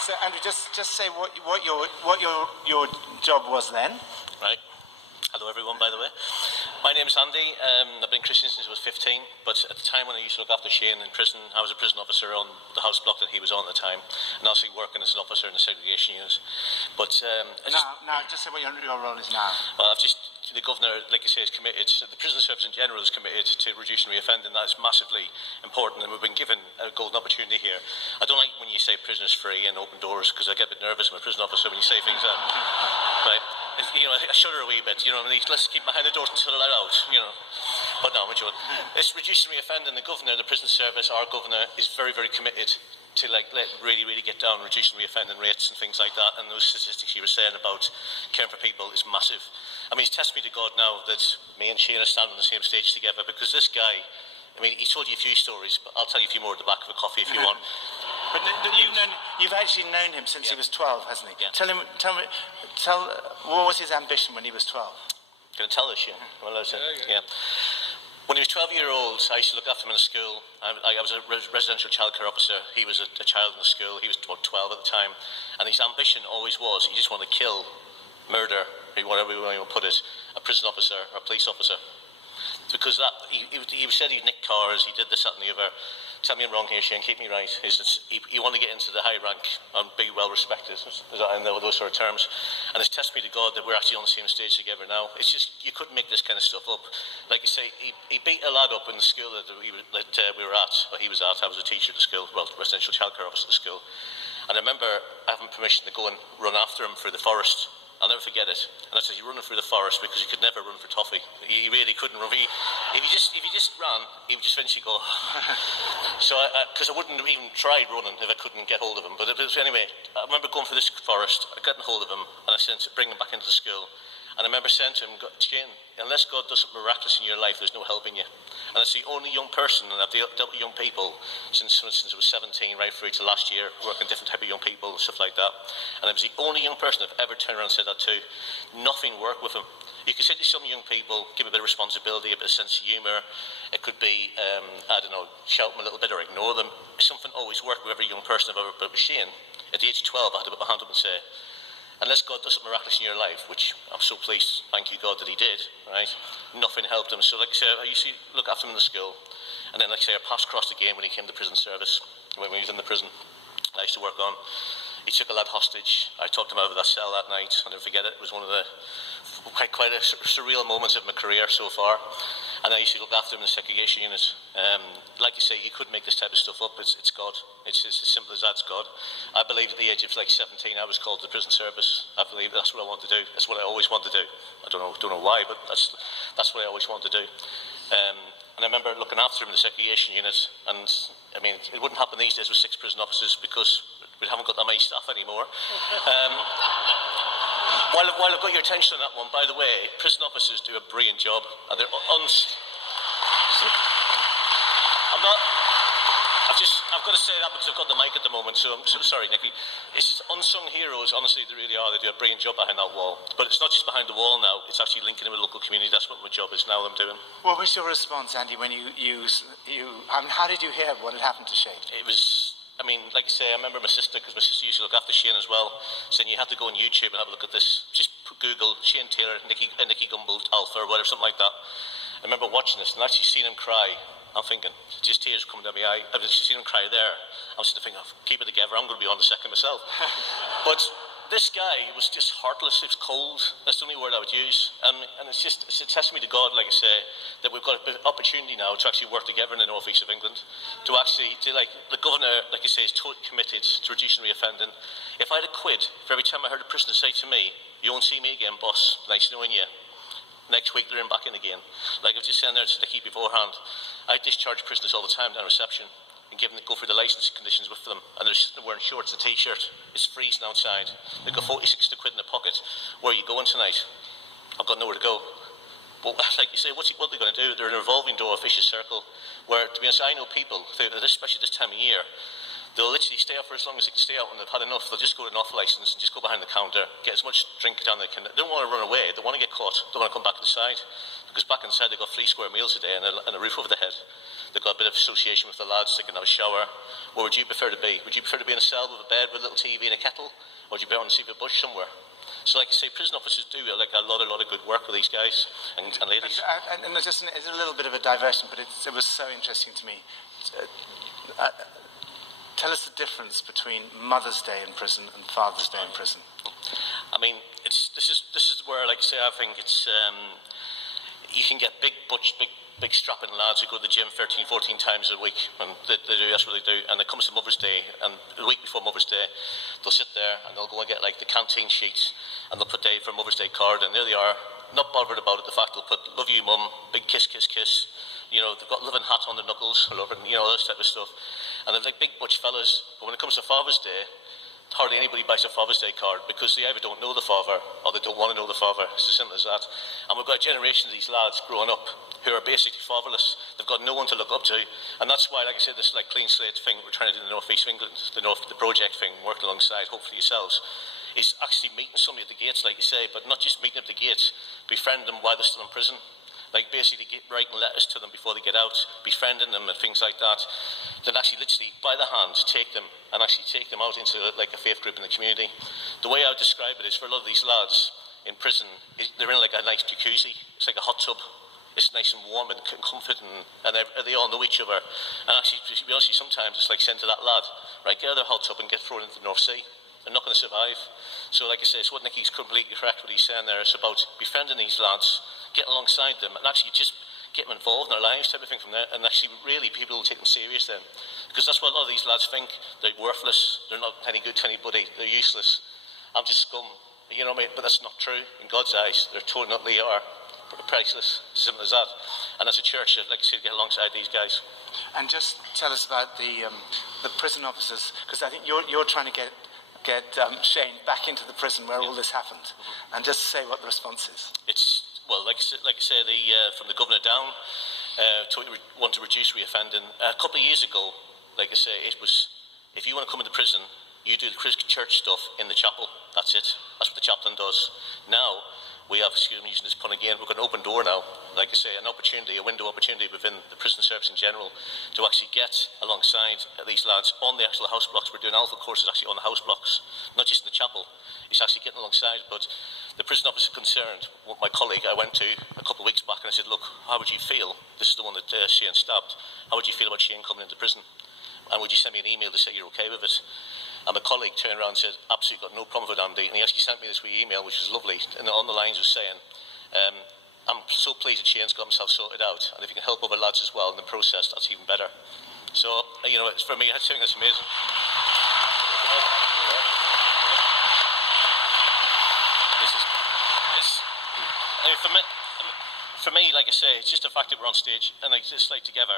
So Andrew, just say what your job was then. Right. Hello everyone, by the way. My name is Andy. I've been Christian since I was 15, but at the time when I used to look after Shane in prison, I was a prison officer on the house block that he was on at the time, and also working as an officer in the segregation unit. But now, just say what your role is now. Well, the governor, like you say, is committed. The prison service in general is committed to reducing reoffending. That is massively important, and we've been given a golden opportunity here. I don't like when you say prisoners free and open doors, because I get a bit nervous. I'm a prison officer when you say things like that. Right? I shudder a wee bit. Let's keep behind the doors until they're let out. But no, I'm joking. It's reducing reoffending. The governor, the prison service, our governor, is very, very committed to really, really get down reducing reoffending rates and things like that. And those statistics you were saying about caring for people is massive. I mean, it's testimony to God now that me and Shane are standing on the same stage together, because this guy, I mean, he told you a few stories, but I'll tell you a few more at the back of a coffee if you want. But you've actually known him since he was 12, hasn't he? Yeah. Tell what was his ambition when he was 12? Can I tell this, yeah? Well, yeah. When he was 12-year-old, I used to look after him in the school. I was a residential childcare officer. He was a child in the school. He was 12 at the time. And his ambition always was, he just wanted to kill, murder, whatever you want to put it, a prison officer or a police officer. Because he said he'd nicked cars, he did this, that and the other. Tell me I'm wrong here, Shane, keep me right. He wanted to get into the high rank and be well respected, in those sort of terms. And it's testimony to God that we're actually on the same stage together now. It's just, you couldn't make this kind of stuff up. Like you say, he beat a lad up in the school that we were at, or he was at. I was a teacher at the school, well, residential childcare officer at the school. And I remember having permission to go and run after him through the forest. I'll never forget it. And I said, you're running through the forest because you could never run for toffee. He really couldn't run. If he just ran, he would just eventually go. So, because I wouldn't have even tried running if I couldn't get hold of him. But anyway, I remember going through this forest, I got hold of him, and I said, bring him back into the school. And I remember saying to him, Shane, unless God does something miraculous in your life, there's no helping you. And it's the only young person, and I've dealt with young people since I was 17, right through to last year, working with different type of young people and stuff like that. And I was the only young person I've ever turned around and said that to. Nothing worked with him. You can say to some young people, give them a bit of responsibility, a bit of sense of humour. It could be, shout them a little bit or ignore them. Something always worked with every young person I've ever, but with Shane, at the age of 12, I had to put my hand up and say, unless God does something miraculous in your life, which I'm so pleased, thank you God that he did, right? Nothing helped him. So like I say, I used to look after him in the school, and then like I say, I passed across the game when he came to prison service, when he was in the prison I used to work on. He took a lad hostage. I talked him out of that cell that night. I'll never forget it. It was one of the quite a surreal moments of my career so far. And I used to look after him in the segregation unit. Like you say, you couldn't make this type of stuff up. It's God. It's as simple as that. It's God. I believe at the age of 17, I was called to the prison service. I believe that's what I want to do. That's what I always want to do. I don't know why, but that's what I always want to do. And I remember looking after him in the segregation unit. And I mean, it wouldn't happen these days with 6 prison officers because we haven't got that many staff anymore. While I've got your attention on that one, by the way, prison officers do a brilliant job. And they're I've got to say that because I've got the mic at the moment, so I'm so sorry, Nicky. It's unsung heroes, honestly, they really are. They do a brilliant job behind that wall. But it's not just behind the wall now, it's actually linking in with the local community. That's what my job is now that I'm doing. What was your response, Andy, when how did you hear what had happened to Shane? It was, I mean, like I say, I remember my sister, because my sister used to look after Shane as well, saying you have to go on YouTube and have a look at this. Just Google Shane Taylor, Nicky Gumbel Alpha, or whatever, something like that. I remember watching this and actually seeing him cry. I'm thinking, just tears coming down my eye. I've just seen him cry there. I'm sitting thinking, keep it together, I'm going to be on the second myself. But this guy was just heartless, it was cold. That's the only word I would use. And it's a testimony to God, like I say, that we've got an opportunity now to actually work together in the North East of England. The governor, like I say, is totally committed to reducing reoffending. If I had a quid for every time I heard a prisoner say to me, you won't see me again, boss, nice knowing you. Next week they're back in again. Like I've just said there to Nicky beforehand, I discharge prisoners all the time down reception and go through the licence conditions with them, and they're just wearing shorts and t-shirt. It's freezing outside. They've got 46 quid in their pocket. Where are you going tonight? I've got nowhere to go. But like you say, what are they going to do? They're in a revolving door, a vicious circle, where, to be honest, I know people, especially this time of year, they'll literally stay out for as long as they can stay out. When they've had enough, they'll just go to an off licence and just go behind the counter, get as much drink down they can. They don't want to run away. They want to get caught. They don't want to come back inside. Because back inside, they've got 3 square meals a day and a roof over their head. They've got a bit of association with the lads. They can have a shower. Where would you prefer to be? Would you prefer to be in a cell with a bed with a little TV and a kettle? Or would you be on the seat of a bush somewhere? So like I say, prison officers do like a lot of good work with these guys and ladies. And it's a little bit of a diversion, but it was so interesting to me. Tell us the difference between Mother's Day in prison and Father's Day in prison. I mean, this is where, like I say, I think it's you can get big strapping lads who go to the gym 13, 14 times a week, and that's what they do. And it comes to Mother's Day, and the week before Mother's Day, they'll sit there and they'll go and get like the canteen sheets, and they'll put Dave for a Mother's Day card, and there they are, not bothered about it. The fact they'll put "Love you, Mum," big kiss, kiss, kiss. You know, they've got loving hat on their knuckles, all over, you know, all this type of stuff. And they're like big butch fellas. But when it comes to Father's Day, hardly anybody buys a Father's Day card because they either don't know the father or they don't want to know the father. It's as simple as that. And we've got a generation of these lads growing up who are basically fatherless. They've got no one to look up to. And that's why, like I said, this like clean slate thing we're trying to do in the North East of England, the project thing, working alongside, hopefully yourselves, is actually meeting somebody at the gates, like you say, but not just meeting at the gates, befriend them while they're still in prison. Like basically writing letters to them before they get out, befriending them and things like that. Then actually literally by the hand take them and actually take them out into like a faith group in the community. The way I would describe it is for a lot of these lads in prison, they're in like a nice jacuzzi. It's like a hot tub. It's nice and warm and comforting, and they all know each other. And actually, to be honest, sometimes it's like saying to that lad, right, get out of the hot tub and get thrown into the North Sea. They're not going to survive. So like I say, it's what Nicky's completely correct what he's saying there. It's about befriending these lads, getting alongside them, and actually just get them involved in their lives type of thing from there. And actually really people will take them serious then. Because that's what a lot of these lads think. They're worthless. They're not any good to anybody. They're useless. I'm just scum. You know what I mean? But that's not true. In God's eyes, they're totally are priceless. Simple as that. And as a church, I'd like to see get alongside these guys. And just tell us about the prison officers, because I think you're trying to get Shane back into the prison where all this happened, and just say what the response is. It's well, like I say, from the governor down, we want to reduce reoffending. A couple of years ago, like I say, it was if you want to come into prison, you do the church stuff in the chapel. That's it. That's what the chaplain does. Now we have, excuse me, using this pun again, we've got an open door now. Like I say, an opportunity, a window opportunity within the prison service in general to actually get alongside these lads on the actual house blocks. We're doing alpha courses actually on the house blocks, not just in the chapel. It's actually getting alongside. But the prison officer concerned, my colleague I went to a couple of weeks back, and I said, look, how would you feel? This is the one that Shane stabbed. How would you feel about Shane coming into prison? And would you send me an email to say you're okay with it? And my colleague turned around and said, absolutely got no problem with it, Andy. And he actually sent me this wee email, which was lovely. And on the lines was saying, I'm so pleased that Shane's got himself sorted out. And if you can help other lads as well in the process, that's even better. So, you know, for me, I think that's amazing. For me, like I say, it's just the fact that we're on stage and like just like together.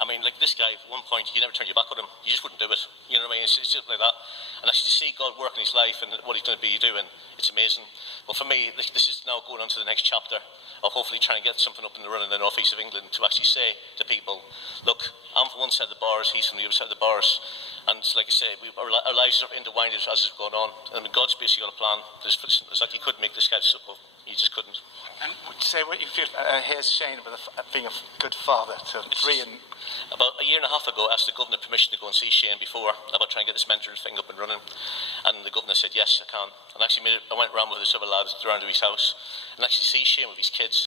I mean, like this guy at one point, you never turn your back on him. You just wouldn't do it. You know what I mean? It's just like that. And actually to see God work in his life and what he's going to be doing, it's amazing. But for me, this is now going on to the next chapter of hopefully trying to get something up in the run in the North East of England to actually say to people, look, I'm from one side of the bars, he's from the other side of the bars. And like I say, our lives are intertwined as it's going on. And God's basically got a plan. It's like he could make this guy up. He just couldn't. And say what you feel. Here's Shane with being a good father to three. And about a year and a half ago, I asked the governor permission to go and see Shane before about trying to get this mentoring thing up and running. And the governor said, yes, I can. And actually I went around with this other lad around to his house and actually see Shane with his kids.